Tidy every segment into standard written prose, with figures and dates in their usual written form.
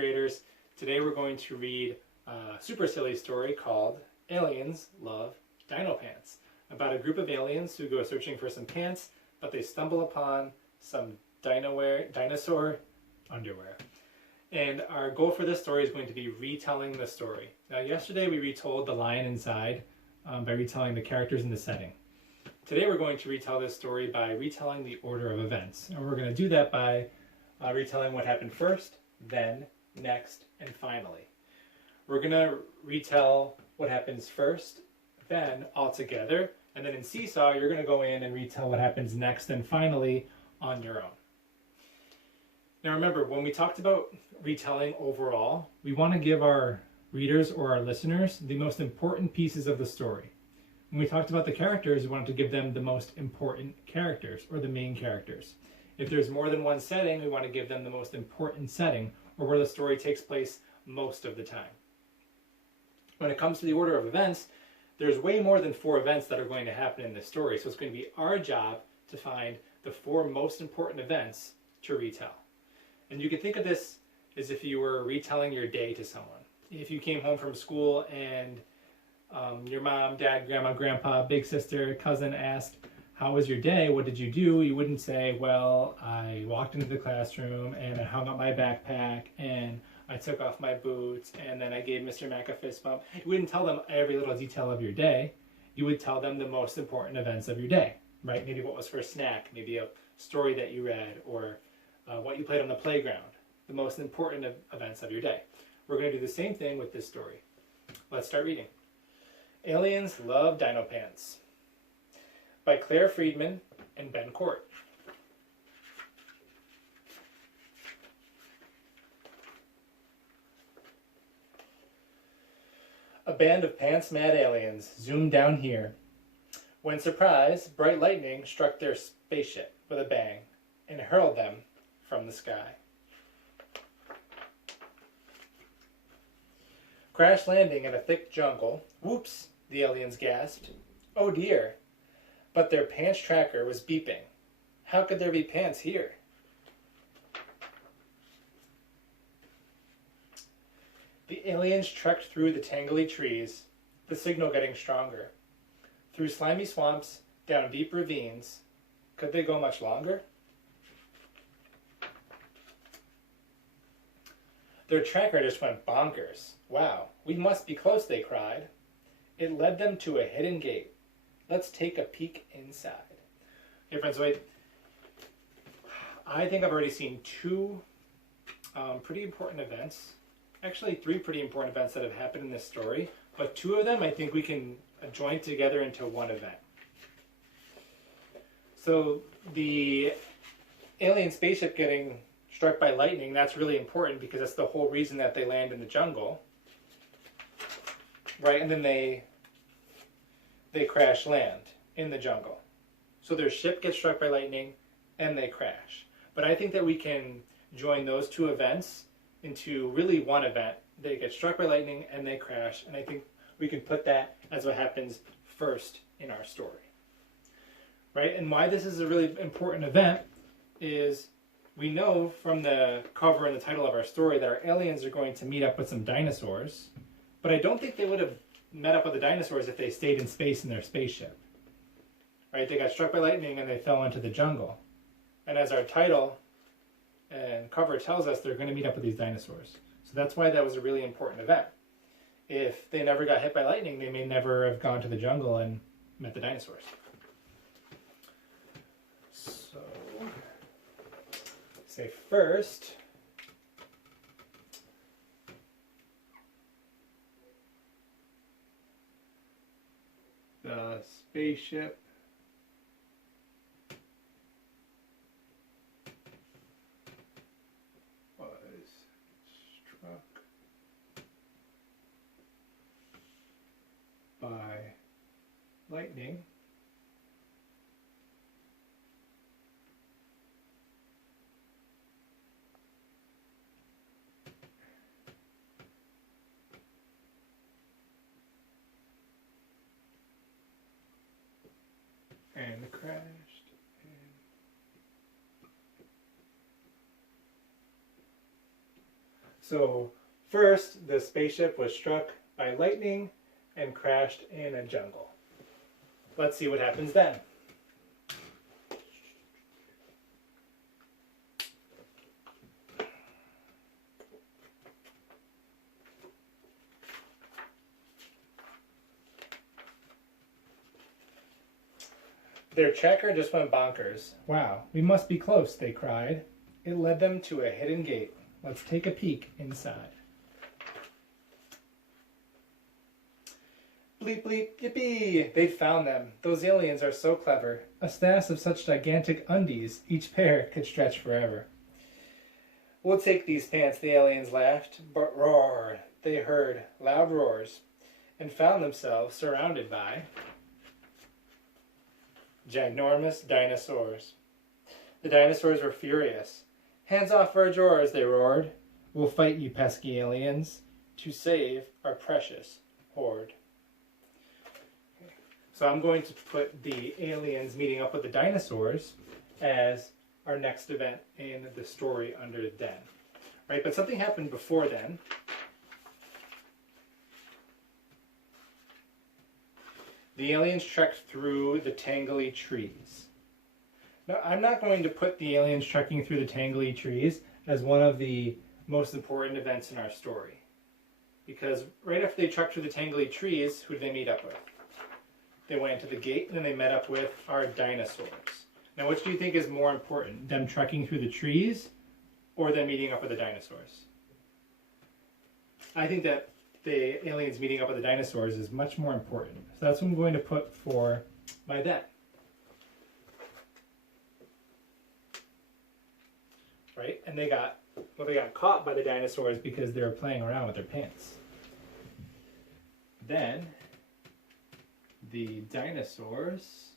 graders. Today we're going to read a super silly story called Aliens Love Dino Pants, about a group of aliens who go searching for some pants, but they stumble upon some dinosaur underwear. And our goal for this story is going to be retelling the story. Now, yesterday we retold The Lion Inside by retelling the characters and the setting. Today we're going to retell this story by retelling the order of events. And we're going to do that by retelling what happened first, then, next, and finally. We're going to retell what happens first, then, all together. And then in Seesaw, you're going to go in and retell what happens next and finally on your own. Now remember, when we talked about retelling overall, we want to give our readers or our listeners the most important pieces of the story. When we talked about the characters, we wanted to give them the most important characters, or the main characters. If there's more than one setting, we want to give them the most important setting, or where the story takes place most of the time. When it comes to the order of events, there's way more than 4 events that are going to happen in this story, so it's going to be our job to find the 4 most important events to retell. And you can think of this as if you were retelling your day to someone. If you came home from school and your mom, dad, grandma, grandpa, big sister, cousin asked, "How was your day? What did you do?" You wouldn't say, "Well, I walked into the classroom and I hung up my backpack and I took off my boots and then I gave Mr. Mack a fist bump." You wouldn't tell them every little detail of your day. You would tell them the most important events of your day, right? Maybe what was for a snack, maybe a story that you read, or what you played on the playground, the most important events of your day. We're going to do the same thing with this story. Let's start reading. Aliens Love Dino Pants by Claire Friedman and Ben Court. A band of pants-mad aliens zoomed down here. When surprised, bright lightning struck their spaceship with a bang and hurled them from the sky. Crash landing in a thick jungle. Whoops, the aliens gasped. Oh dear. But their pants tracker was beeping. How could there be pants here? The aliens trekked through the tangly trees, the signal getting stronger. Through slimy swamps, down deep ravines. Could they go much longer? Their tracker just went bonkers. Wow, we must be close, they cried. It led them to a hidden gate. Let's take a peek inside. Okay, friends, wait. I think I've already seen 2 pretty important events. Actually, 3 pretty important events that have happened in this story. But 2 of them I think we can join together into one event. So the alien spaceship getting struck by lightning, that's really important because that's the whole reason that they land in the jungle. Right, and then they crash land in the jungle. So their ship gets struck by lightning and they crash. But I think that we can join those 2 events into really one event. They get struck by lightning and they crash, and I think we can put that as what happens first in our story. Right, and why this is a really important event is we know from the cover and the title of our story that our aliens are going to meet up with some dinosaurs, but I don't think they would have met up with the dinosaurs if they stayed in space in their spaceship. Right? They got struck by lightning and they fell into the jungle. And as our title and cover tells us, they're going to meet up with these dinosaurs. So that's why that was a really important event. If they never got hit by lightning, they may never have gone to the jungle and met the dinosaurs. So, say first, the spaceship was struck by lightning and crashed. So first, the spaceship was struck by lightning and crashed in a jungle. Let's see what happens then. Their tracker just went bonkers. Wow, we must be close, they cried. It led them to a hidden gate. Let's take a peek inside. Bleep bleep, yippee! They'd found them. Those aliens are so clever. A stash of such gigantic undies, each pair could stretch forever. We'll take these pants, the aliens laughed, but roar, they heard loud roars, and found themselves surrounded by ginormous dinosaurs. The dinosaurs were furious. Hands off our drawers, they roared. We'll fight you pesky aliens to save our precious horde. So I'm going to put the aliens meeting up with the dinosaurs as our next event in the story under then. Right, but something happened before then. The aliens trekked through the tangly trees. Now, I'm not going to put the aliens trekking through the tangly trees as one of the most important events in our story. Because right after they trekked through the tangly trees, who did they meet up with? They went to the gate and then they met up with our dinosaurs. Now, which do you think is more important? Them trekking through the trees or them meeting up with the dinosaurs? I think that the aliens meeting up with the dinosaurs is much more important. So that's what I'm going to put for my then. Right? And they got caught by the dinosaurs because they were playing around with their pants. Then the dinosaurs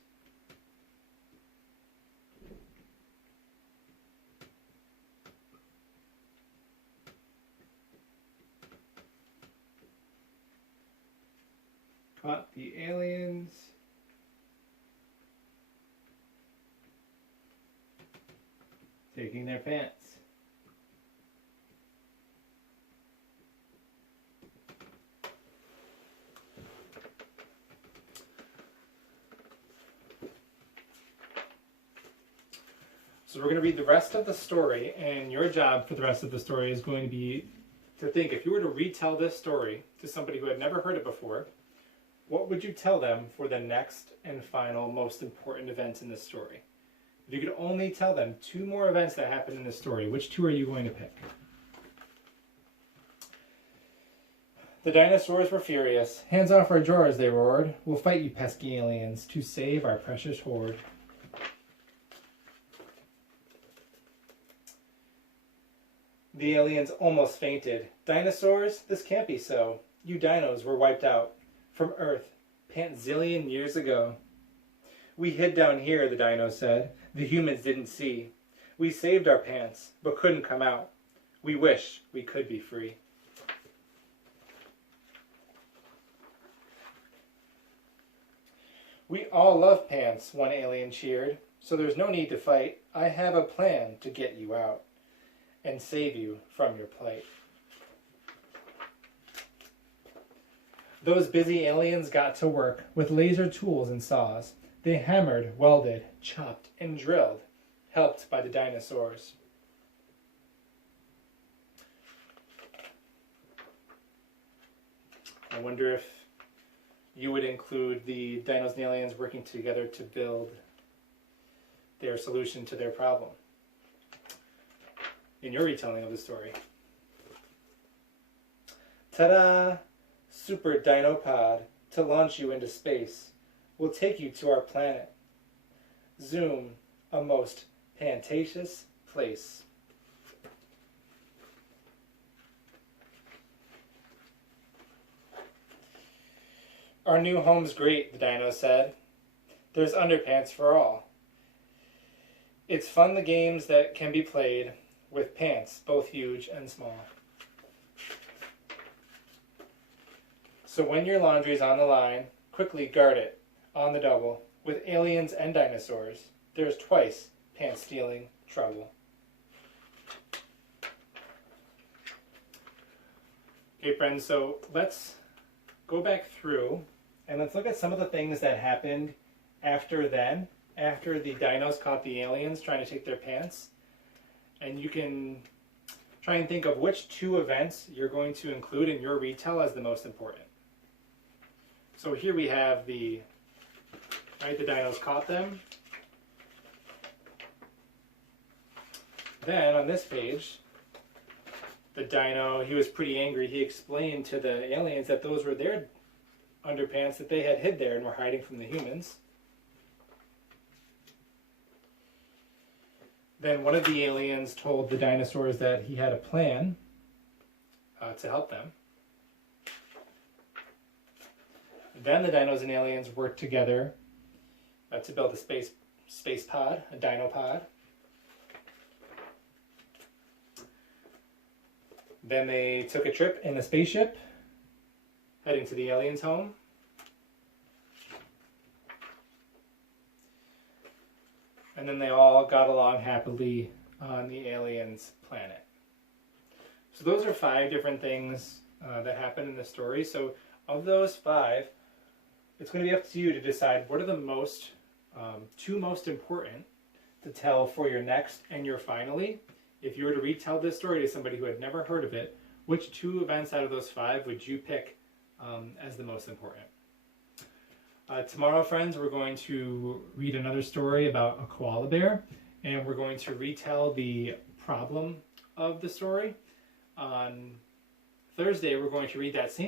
caught the aliens taking their pants. So we're going to read the rest of the story, and your job for the rest of the story is going to be to think, if you were to retell this story to somebody who had never heard it before, what would you tell them for the next and final most important events in this story? If you could only tell them 2 more events that happened in this story, which 2 are you going to pick? The dinosaurs were furious. Hands off our drawers, they roared. We'll fight you pesky aliens to save our precious horde. The aliens almost fainted. Dinosaurs? This can't be so. You dinos were wiped out from Earth pantzillion years ago. We hid down here, the dino said. The humans didn't see. We saved our pants, but couldn't come out. We wish we could be free. We all love pants, one alien cheered, so there's no need to fight. I have a plan to get you out and save you from your plight. Those busy aliens got to work with laser tools and saws. They hammered, welded, chopped, and drilled, helped by the dinosaurs. I wonder if you would include the dinos and aliens working together to build their solution to their problem in your retelling of the story. Ta-da! Super Dino Pod to launch you into space. We'll take you to our planet. Zoom, a most pantacious place. Our new home's great, the dino said. There's underpants for all. It's fun the games that can be played with pants, both huge and small. So when your laundry's on the line, quickly guard it on the double. With aliens and dinosaurs, there's twice pants stealing trouble. Okay, friends, so let's go back through and let's look at some of the things that happened after then, after the dinos caught the aliens trying to take their pants. And you can try and think of which 2 events you're going to include in your retell as the most important. So here we have the dinos caught them. Then on this page, the dino, he was pretty angry. He explained to the aliens that those were their underpants that they had hid there and were hiding from the humans. Then one of the aliens told the dinosaurs that he had a plan to help them. Then the dinos and aliens worked together to build a space pod, a dino pod. Then they took a trip in a spaceship, heading to the aliens' home. And then they all got along happily on the aliens' planet. So those are 5 different things that happen in the story. So of those 5, it's going to be up to you to decide what are the 2 most important to tell for your next and your finale. If you were to retell this story to somebody who had never heard of it, which 2 events out of those 5 would you pick as the most important? Tomorrow, friends, we're going to read another story about a koala bear, and we're going to retell the problem of the story. On Thursday, we're going to read that same